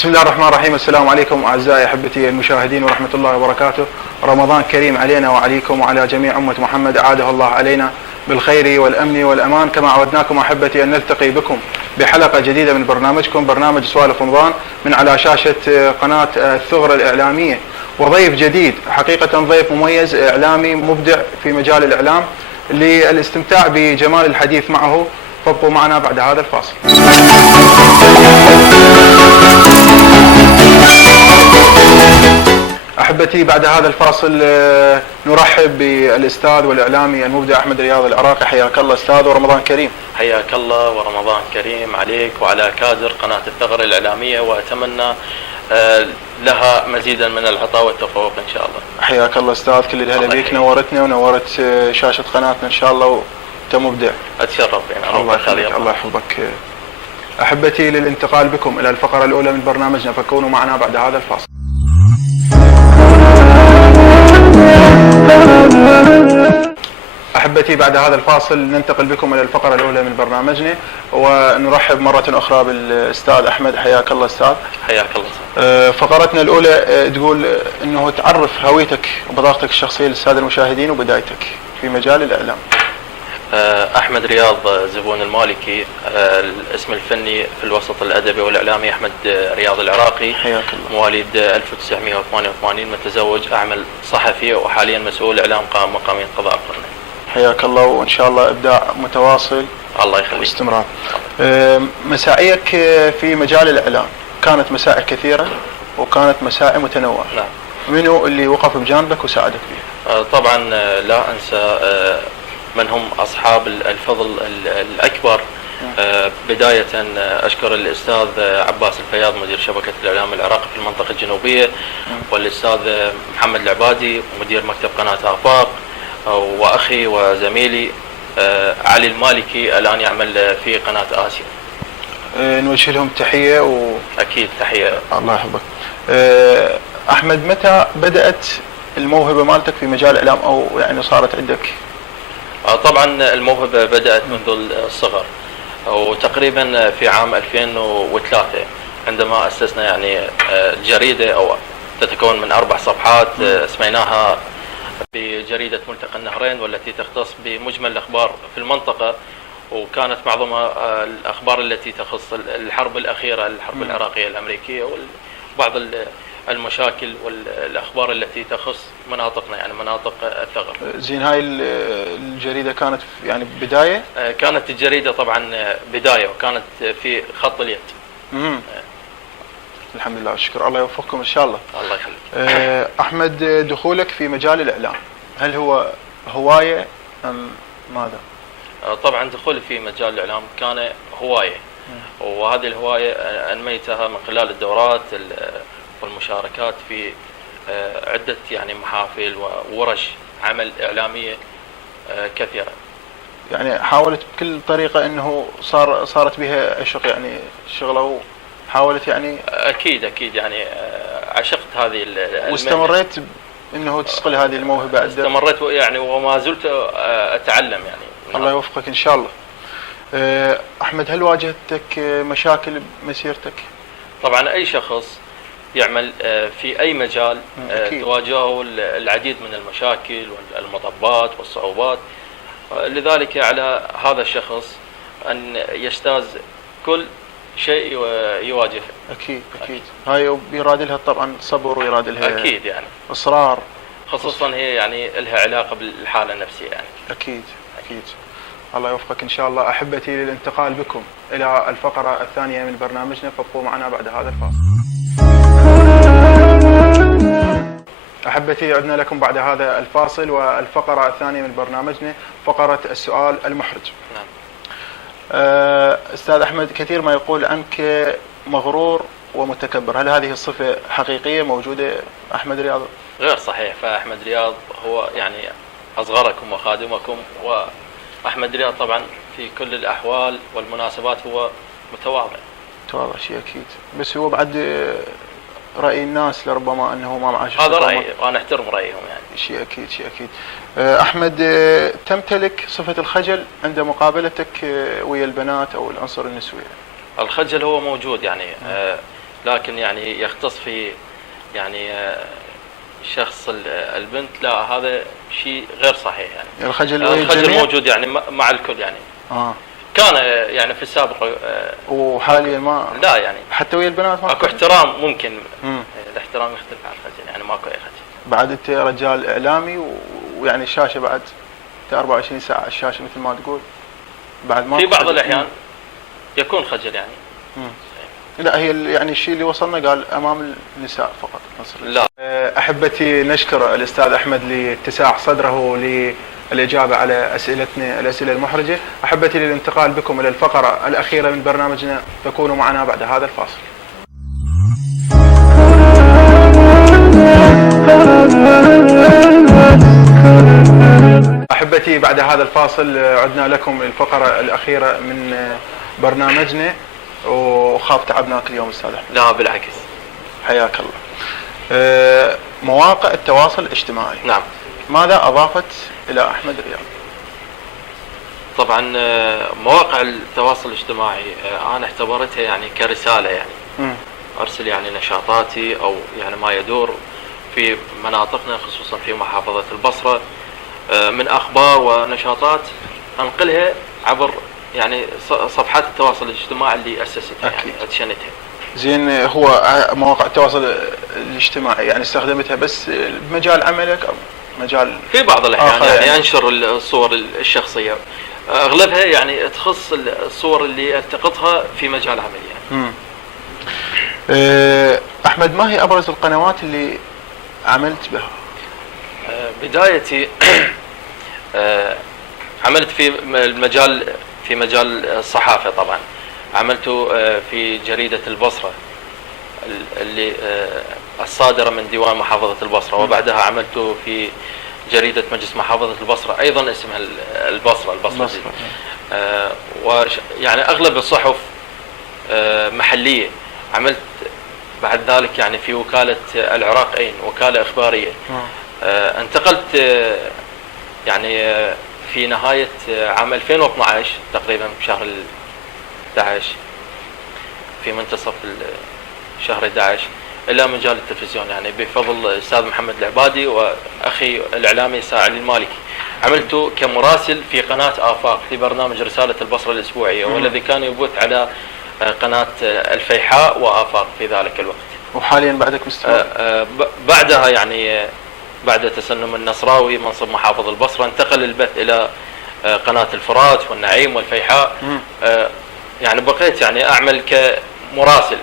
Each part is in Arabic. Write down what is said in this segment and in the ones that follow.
بسم الله الرحمن الرحيم. السلام عليكم أعزائي أحبتي المشاهدين ورحمة الله وبركاته. رمضان كريم علينا وعليكم وعلى جميع أمة محمد، أعاده الله علينا بالخير والأمن والأمان. كما عودناكم أحبتي أن نلتقي بكم بحلقة جديدة من برنامجكم، برنامج سوالف رمضان، من على شاشة قناة الثغرة الإعلامية. وضيف جديد، حقيقة ضيف مميز، إعلامي مبدع في مجال الإعلام، للاستمتاع بجمال الحديث معه. فابقوا معنا بعد هذا الفاصل. أحبتي، بعد هذا الفاصل نرحب بالأستاذ والإعلامي المبدع أحمد رياض العراقي. حياك الله أستاذ، ورمضان كريم. حياك الله ورمضان كريم عليك وعلى كادر قناة الثغرة الإعلامية، وأتمنى لها مزيدا من العطاء والتفوق إن شاء الله. حياك الله أستاذ، كل الهلا بك، نورتنا ونورت شاشة قناتنا إن شاء الله، وأنت مبدع. أتشرف يعني. الله يخليك، الله يحفظك. أحبتي، للانتقال بكم إلى الفقرة الأولى من برنامجنا، فكونوا معنا بعد هذا الفاصل. أحبتي، بعد هذا الفاصل ننتقل بكم إلى الفقرة الأولى من برنامجنا، ونرحب مرة أخرى بالأستاذ أحمد. حياك الله أستاذ. حياك الله. فقرتنا الأولى تقول أنه تعرف هويتك وبطاقتك الشخصية للسادة المشاهدين وبدايتك في مجال الإعلام. أحمد رياض زبون المالكي، الاسم الفني في الوسط الأدبي والإعلامي أحمد رياض العراقي. حياك الله. مواليد 1988، متزوج، أعمل صحفي، وحاليا مسؤول إعلام مقامين قضاء القرنين. حياك الله، وإن شاء الله إبداع متواصل. الله يخليك. واستمرار. مساعيك في مجال الإعلام كانت مساعي كثيرة وكانت مساعي متنوعة. نعم. منو اللي وقف بجانبك وساعدك فيها؟ طبعا لا أنسى من هم أصحاب الفضل الأكبر. بداية أشكر الأستاذ عباس الفياض، مدير شبكة الإعلام العراقي في المنطقة الجنوبية، والأستاذ محمد العبادي، مدير مكتب قناة آفاق، وأخي وزميلي علي المالكي، الآن يعمل في قناة آسيا. نوجه لهم تحية. أكيد تحية. الله يحفظك. أحمد، متى بدأت الموهبة مالتك في مجال الإعلام، أو يعني صارت عندك؟ طبعا الموهبة بدأت منذ الصغر، وتقريبا في عام 2003 عندما أسسنا يعني جريدة أو تتكون من 4 صفحات سميناها بجريدة ملتقى النهرين، والتي تختص بمجمل الأخبار في المنطقة، وكانت معظمها الأخبار التي تخص الحرب الأخيرة، الحرب العراقية الأمريكية، وبعض المشاكل والأخبار التي تخص مناطقنا، يعني مناطق الثغر. زين، هاي الجريدة كانت يعني بداية؟ كانت الجريدة طبعا بداية، وكانت في خط اليد. الحمد لله والشكر، الله يوفقكم إن شاء الله. الله يخليك. أحمد، دخولك في مجال الإعلام هل هو هواية أم ماذا؟ طبعا دخولي في مجال الإعلام كان هواية، وهذه الهواية أنميتها من خلال الدورات والمشاركات في عدة يعني محافل وورش عمل إعلامية كثيرة. يعني حاولت بكل طريقة أنه صارت بها عشق، يعني شغلة، حاولت يعني. أكيد يعني عشقت هذه المهنة، واستمريت أنه تصقل هذه الموهبة. استمريت يعني وما زلت أتعلم يعني. الله يوفقك إن شاء الله. أحمد، هل واجهتك مشاكل بمسيرتك؟ طبعا أي شخص يعمل في أي مجال تواجهه العديد من المشاكل والمطبات والصعوبات، لذلك على هذا الشخص أن يجتاز كل شيء يواجهه. أكيد. هاي يراد لها طبعا صبر، ويراد لها أكيد يعني إصرار، خصوصا هي يعني لها علاقة بالحالة النفسية يعني. أكيد. الله يوفقك إن شاء الله. أحبتي، للانتقال بكم إلى الفقرة الثانية من برنامجنا، فابقوا معنا بعد هذا الفاصل. أحبتي، عدنا لكم بعد هذا الفاصل، والفقرة الثانية من برنامجنا فقرة السؤال المحرج. نعم. أستاذ أحمد، كثير ما يقول عنك مغرور ومتكبر، هل هذه الصفة حقيقية موجودة أحمد رياض؟ غير صحيح، فأحمد رياض هو يعني أصغركم وخادمكم، وأحمد رياض طبعا في كل الأحوال والمناسبات هو متواضع. شيء أكيد، بس هو بعد رأي الناس لربما أنه ما معه هذا رأيي وأنا أحترم رأيهم يعني. شيء أكيد. أحمد، تمتلك صفة الخجل عند مقابلتك ويا البنات أو العنصر النسوي؟ الخجل هو موجود يعني لكن يعني يختص في يعني شخص البنت، لا هذا شيء غير صحيح يعني. الخجل الخجل موجود يعني مع الكل يعني. كان يعني في السابق وحاليا ما لا يعني حتى ويا البنات اكو احترام ممكن. الاحترام يختلف عن الخجل يعني ماكو اي خجل. بعد انت رجال اعلامي ويعني الشاشه بعد 24 ساعه الشاشه مثل ما تقول، بعد ما في بعض الاحيان يكون خجل يعني. لا هي يعني الشيء اللي وصلنا قال امام النساء فقط نصر. لا احبتي نشكر الاستاذ احمد لاتساع صدره للاجابه على اسئلتنا الاسئله المحرجه. احبتي للانتقال بكم الى الفقره الاخيره من برنامجنا، فكونوا معنا بعد هذا الفاصل. احبتي بعد هذا الفاصل عدنا لكم الفقره الاخيره من برنامجنا، وخاف تعبناك اليوم استاذ احمد. لا بالعكس، حياك الله. مواقع التواصل الاجتماعي، نعم، ماذا اضافت الى احمد رياض؟ طبعا مواقع التواصل الاجتماعي انا اعتبرتها يعني كرساله يعني. ارسل يعني نشاطاتي او يعني ما يدور في مناطقنا خصوصا في محافظه البصره من اخبار ونشاطات انقلها عبر يعني صفحات التواصل الاجتماعي اللي اسستها يعني ادشنتها. زين، هو مواقع التواصل الاجتماعي يعني استخدمتها بس بمجال عملك او مجال في بعض الاحيان يعني انشر الصور الشخصيه، اغلبها يعني تخص الصور اللي التقطها في مجال عملي يعني. احمد، ما هي ابرز القنوات اللي عملت بها؟ بدايتي عملت في مجال الصحافه. طبعا عملت في جريده البصره اللي الصادره من ديوان محافظه البصره، وبعدها عملت في جريده مجلس محافظه البصره ايضا اسمها البصره. ويعني اغلب الصحف محليه. عملت بعد ذلك يعني في وكاله العراقين، وكاله اخباريه. انتقلت يعني في نهايه عام 2012 تقريبا بشهر 11 في منتصف شهر 11 الى مجال التلفزيون يعني بفضل الاستاذ محمد العبادي واخي الاعلامي ساعد المالكي. عملت كمراسل في قناه آفاق في برنامج رساله البصره الاسبوعيه، والذي كان يبث على قناه الفيحاء وآفاق في ذلك الوقت. وحاليا بعدك مستمر؟ بعدها يعني بعد تسنم النصراوي منصب محافظ البصره انتقل البث الى قناه الفرات والنعيم والفيحاء. يعني بقيت يعني اعمل كمراسل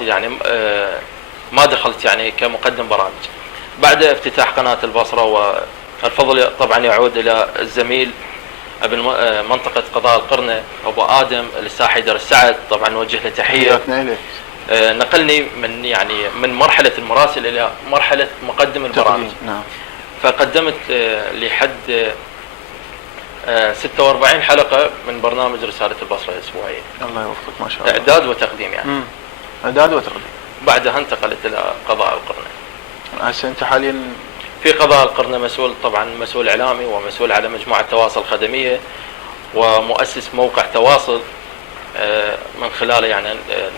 يعني ما دخلت يعني كمقدم برامج. بعد افتتاح قناه البصره، والفضل طبعا يعود الى الزميل ابن منطقه قضاء القرنه ابو ادم الاستاذ حيدر السعد، طبعا نوجه له تحيه. نقلني من مرحله المراسل الى مرحله مقدم البرامج. نعم. فقدمت لحد 46 حلقه من برنامج رساله البصره الاسبوعيه. الله يوفقك ما شاء الله. اعداد وتقديم يعني. اعداد وتقديم. بعدها انتقلت الى قضاء القرنه. هسه انت حاليا في قضاء القرنه مسؤول اعلامي، ومسؤول على مجموعه تواصل خدميه، ومؤسس موقع تواصل من خلاله يعني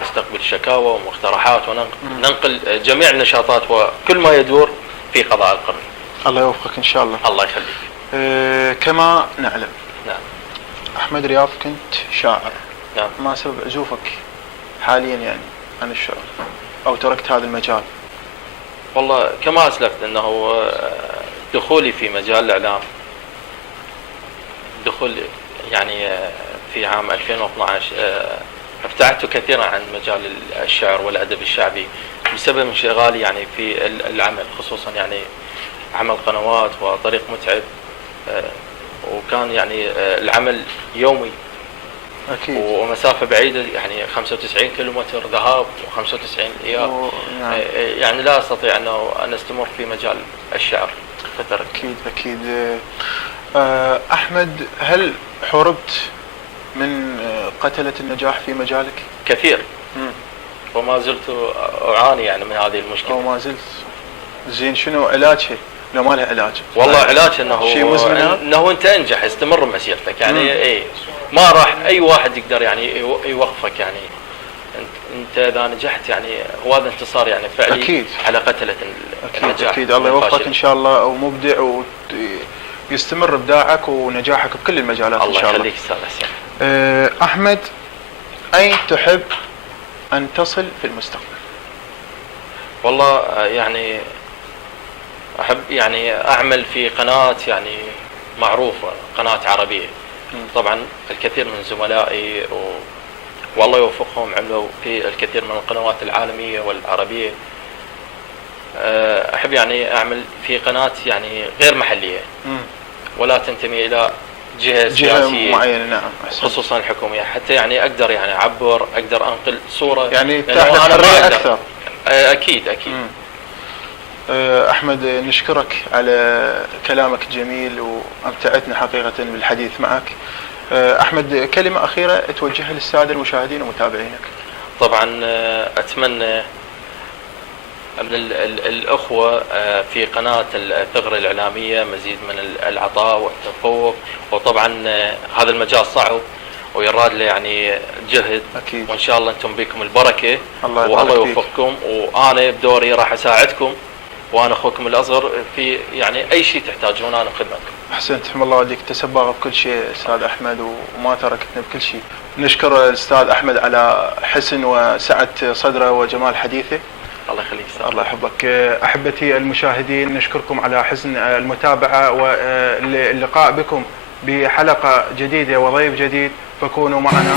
نستقبل شكاوى ومقترحات وننقل جميع النشاطات وكل ما يدور في قضاء القرن. الله يوفقك ان شاء الله. الله يخليك. كما نعلم، نعم، احمد رياض كنت شاعر. نعم. ما سبب عزوفك حاليا يعني عن الشعر او تركت هذا المجال؟ والله كما اسلفت انه دخولي في مجال الاعلام دخول يعني في عام 2012 ابتعدت كثيرا عن مجال الشعر والادب الشعبي بسبب انشغالي يعني في العمل، خصوصا يعني عمل قنوات وطريق متعب، وكان يعني العمل يومي. أكيد. ومسافة بعيدة يعني 95 كيلومتر ذهاب و95 إياب. نعم. يعني لا أستطيع أن أستمر في مجال الشعر فترة. أكيد. أحمد، هل حربت من قتلة النجاح في مجالك؟ كثير. وما زلت أعاني يعني من هذه المشكلة. وما زلت. زين، شنو علاجها؟ لو ما لها علاج؟ والله علاج انه انت انجح، استمر بمسيرتك يعني. ما راح اي واحد يقدر يعني يوقفك يعني انت اذا نجحت يعني هو هذا انتصار يعني فعلي أكيد. على قتله اكيد اكيد. الله يوفقك ان شاء الله ومبدع ويستمر ابداعك ونجاحك بكل المجالات ان شاء الله. الله يخليك استاذ حسين. احمد، اين تحب ان تصل في المستقبل؟ والله يعني احب يعني اعمل في قناه يعني معروفه، قناه عربيه. طبعا الكثير من زملائي والله يوفقهم عملوا في الكثير من القنوات العالميه والعربيه. احب يعني اعمل في قناه يعني غير محليه ولا تنتمي الى جهه سياسيه معينه. نعم. خصوصا الحكوميه، حتى يعني اقدر يعني اعبر، اقدر انقل صوره يعني تحت حريه اكثر. اكيد اكيد. احمد، نشكرك على كلامك الجميل وامتعتنا حقيقه بالحديث معك. احمد، كلمه اخيره توجهها للساده المشاهدين ومتابعينك. طبعا اتمنى من الأخوة في قناة الثغرة الإعلامية مزيد من العطاء والتفوق، وطبعا هذا المجال صعب ويراد له يعني جهد. أكيد. وإن شاء الله أنتم بكم البركة والله يوفقكم، وأنا بدوري راح أساعدكم، وأنا أخوكم الأصغر في يعني أي شيء تحتاجون أنا خدمتكم. أحسنت، حم الله وديك، تسبغ بكل شيء أستاذ أحمد وما تركتنا بكل شيء. نشكر الأستاذ أحمد على حسن وسعة صدره وجمال حديثه. الله يخليك. الله يحفظك. أحبتي المشاهدين، نشكركم على حسن المتابعة واللقاء بكم بحلقة جديدة وضيف جديد، فكونوا معنا.